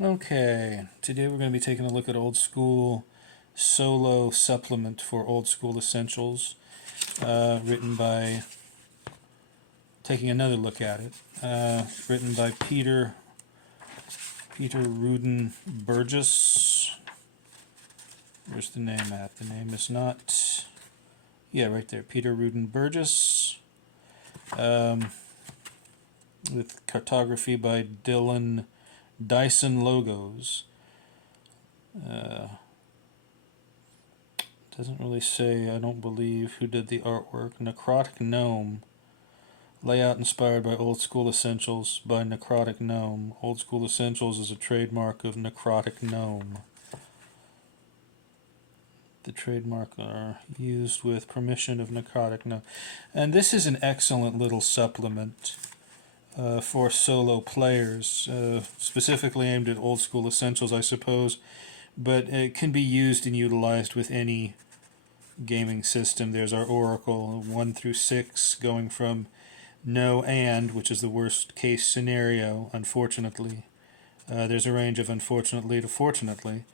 Okay, today we're going to be taking a look at old school solo supplement for old school essentials, written by, taking another look at it, written by Peter Rudin Burgess. Where's the name at? The name is not, yeah, right there, Peter Rudin Burgess, um, with cartography by Dyson Logos. Uh, Doesn't really say, I don't believe, who did the artwork. Necrotic Gnome. Layout inspired by Old School Essentials by Necrotic Gnome. Old School Essentials is a trademark of Necrotic Gnome. The trademark are used with permission of Necrotic Gnome. And this is an excellent little supplement for solo players, specifically aimed at Old School Essentials, I suppose, but it can be used and utilized with any gaming system. There's our Oracle 1 through 6, going from no and, which is the worst case scenario, unfortunately. There's a range of unfortunately to fortunately.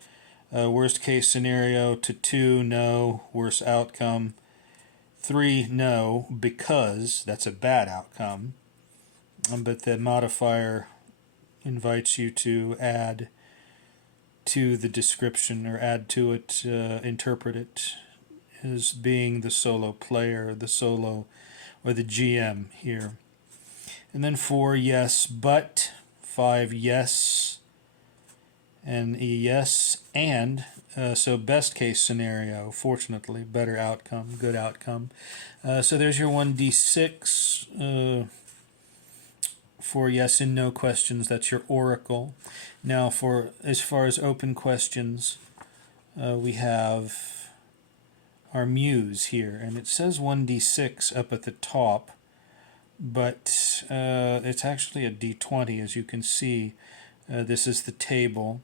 Worst case scenario to 2, no, worst outcome. 3, no, because that's a bad outcome. But the modifier invites you to add to the description, or add to it, interpret it as being the solo player, the solo, or the GM here. And then 4, yes, but. 5, yes, and a yes, and. So best case scenario, fortunately, better outcome, good outcome. So there's your 1d6 for yes and no questions. That's your oracle. Now, for as far as open questions, we have our muse here, and it says 1d6 up at the top, but it's actually a d20, as you can see. This is the table,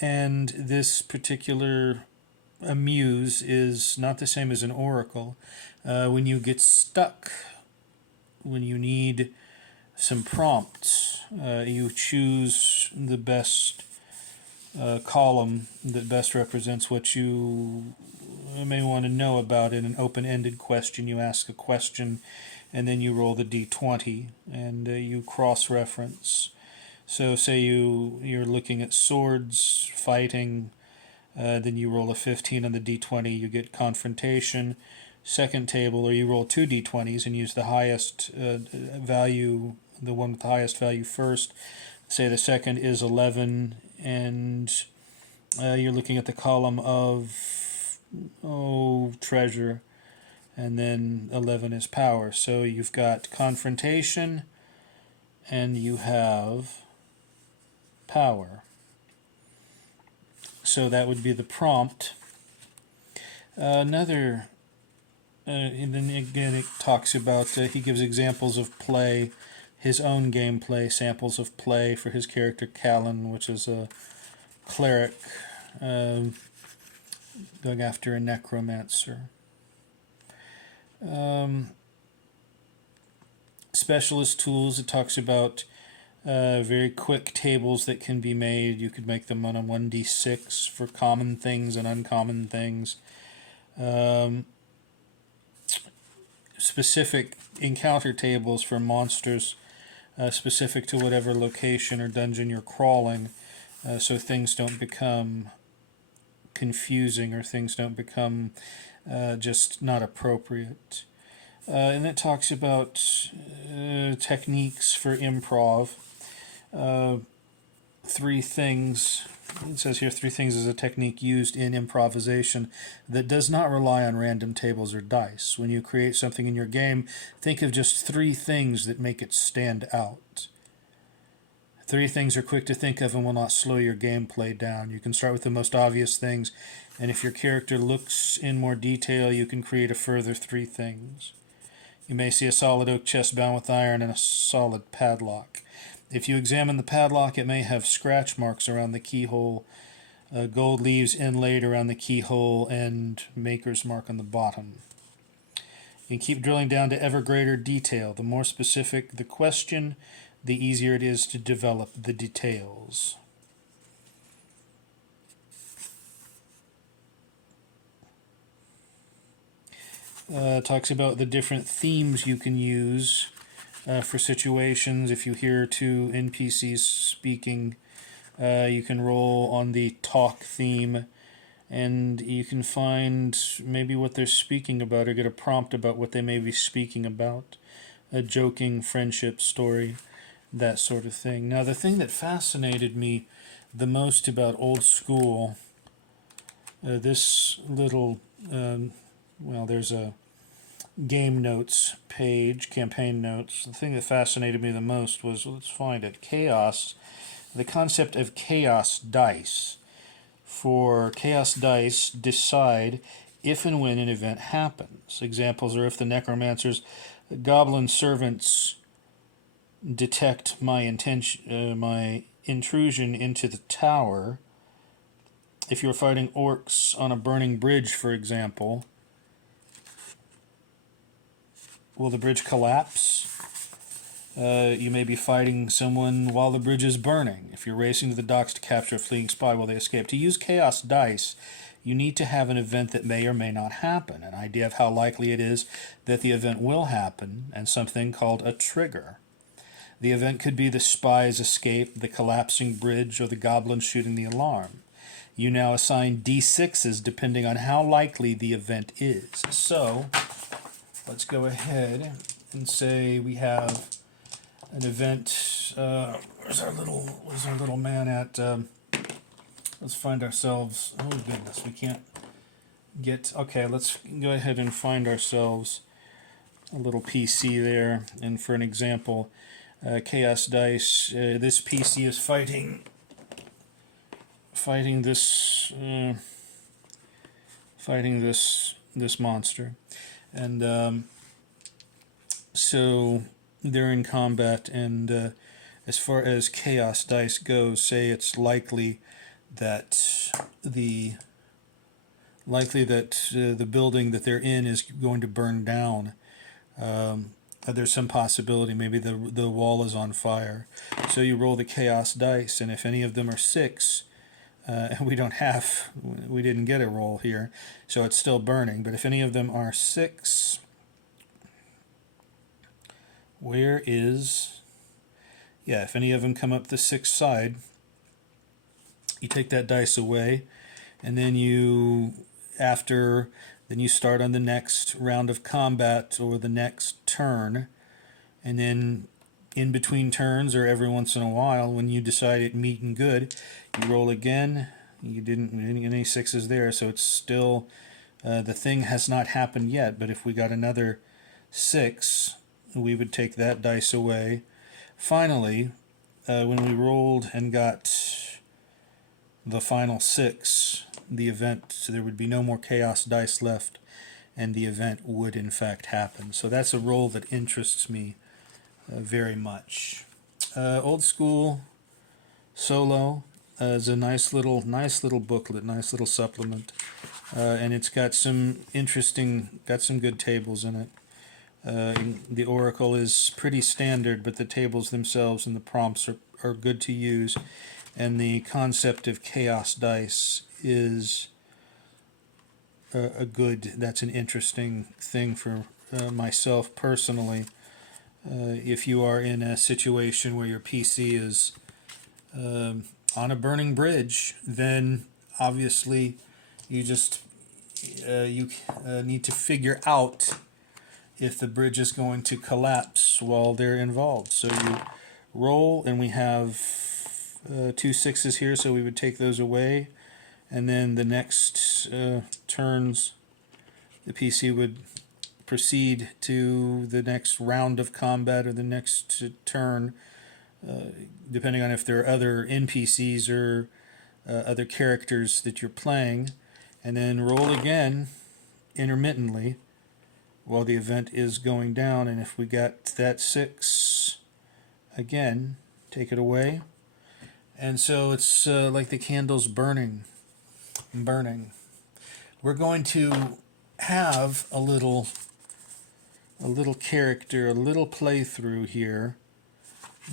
and this particular muse is not the same as an oracle. When you get stuck, when you need some prompts, you choose the best column that best represents what you may want to know about. In an open-ended question, you ask a question and then you roll the d20 and you cross-reference. So say you're looking at swords, fighting, then you roll a 15 on the d20, you get confrontation. Second table, or you roll 2 d20s and use the highest value, the one with the highest value first. Say the second is 11, and you're looking at the column of treasure, and then 11 is power. So you've got confrontation and you have power. So that would be the prompt. And then again it talks about, he gives examples of play, his own gameplay, samples of play for his character Callan, which is a cleric going after a necromancer. Specialist tools, it talks about very quick tables that can be made. You could make them on a 1d6 for common things and uncommon things. Specific encounter tables for monsters specific to whatever location or dungeon you're crawling, so things don't become confusing or things don't become just not appropriate. And it talks about techniques for improv. 3 things. It says here 3 things is a technique used in improvisation that does not rely on random tables or dice. When you create something in your game, think of just 3 things that make it stand out. 3 things are quick to think of and will not slow your gameplay down. You can start with the most obvious things, and if your character looks in more detail, you can create a further 3 things. You may see a solid oak chest bound with iron and a solid padlock. If you examine the padlock, it may have scratch marks around the keyhole, gold leaves inlaid around the keyhole, and maker's mark on the bottom. You can keep drilling down to ever greater detail. The more specific the question, the easier it is to develop the details. talks about the different themes you can use for situations. If you hear two NPCs speaking, you can roll on the talk theme, and you can find maybe what they're speaking about or get a prompt about what they may be speaking about. A joking friendship story, that sort of thing. Now, the thing that fascinated me the most about Old School, this little, well, there's a game notes page, campaign notes. The thing that fascinated me the most was, let's find it, chaos, the concept of chaos dice. For chaos dice, decide if and when an event happens. Examples are if the necromancer's goblin servants detect my intrusion into the tower. If you're fighting orcs on a burning bridge, for example, will the bridge collapse? You may be fighting someone while the bridge is burning. If you're racing to the docks to capture a fleeing spy while they escape. To use chaos dice, you need to have an event that may or may not happen, an idea of how likely it is that the event will happen, and something called a trigger. The event could be the spy's escape, the collapsing bridge, or the goblin shooting the alarm. You now assign d6s depending on how likely the event is. So, let's go ahead and say we have an event. Where's our little man at? Let's find ourselves. Oh goodness, we can't get. Okay, let's go ahead and find ourselves a little PC there. And for an example, chaos dice. This PC is fighting this monster, and so they're in combat, and as far as chaos dice goes, say it's likely that the building that they're in is going to burn down. There's some possibility maybe the wall is on fire, so you roll the chaos dice, and if any of them are 6, and we didn't get a roll here, so it's still burning, but if any of them are 6, if any of them come up the 6th side, you take that dice away, and then you start on the next round of combat or the next turn, and then in between turns or every once in a while, when you decide it meet and good, you roll again. You didn't get any 6s there, so it's still the thing has not happened yet, but if we got another 6, we would take that dice away. Finally, when we rolled and got the final 6, the event, so there would be no more chaos dice left, and the event would in fact happen. So that's a roll that interests me very much. Old School Solo is a nice little booklet, nice little supplement, and it's got some good tables in it. The Oracle is pretty standard, but the tables themselves and the prompts are good to use, and the concept of chaos dice is that's an interesting thing for myself personally. If you are in a situation where your PC is on a burning bridge, then obviously you just need to figure out if the bridge is going to collapse while they're involved. So you roll, and we have 2 6s here, so we would take those away, and then the next turns, the PC would proceed to the next round of combat or the next turn, depending on if there are other NPCs or other characters that you're playing, and then roll again intermittently while the event is going down, and if we got that 6 again, take it away. And so it's like the candles burning. We're going to have a little character, a little playthrough here,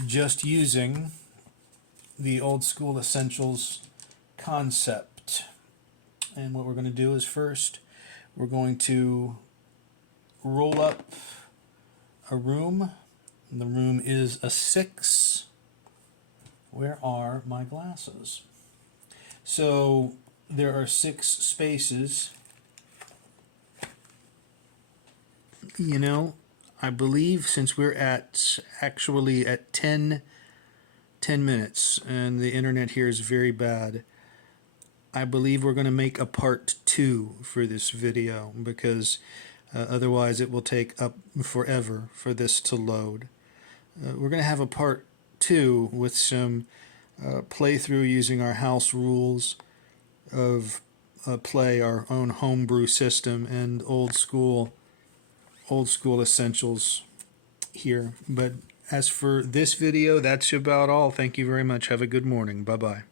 just using the Old School Essentials concept. And what we're going to do is first, we're going to roll up a room. And the room is a 6. Where are my glasses? So there are 6 spaces. You know, I believe since we're actually at 10 minutes and the internet here is very bad, I believe we're going to make a part 2 for this video because otherwise it will take up forever for this to load. We're going to have a part 2 with some playthrough using our house rules of play, our own homebrew system, and old school essentials here. But as for this video, that's about all. Thank you very much. Have a good morning. Bye-bye.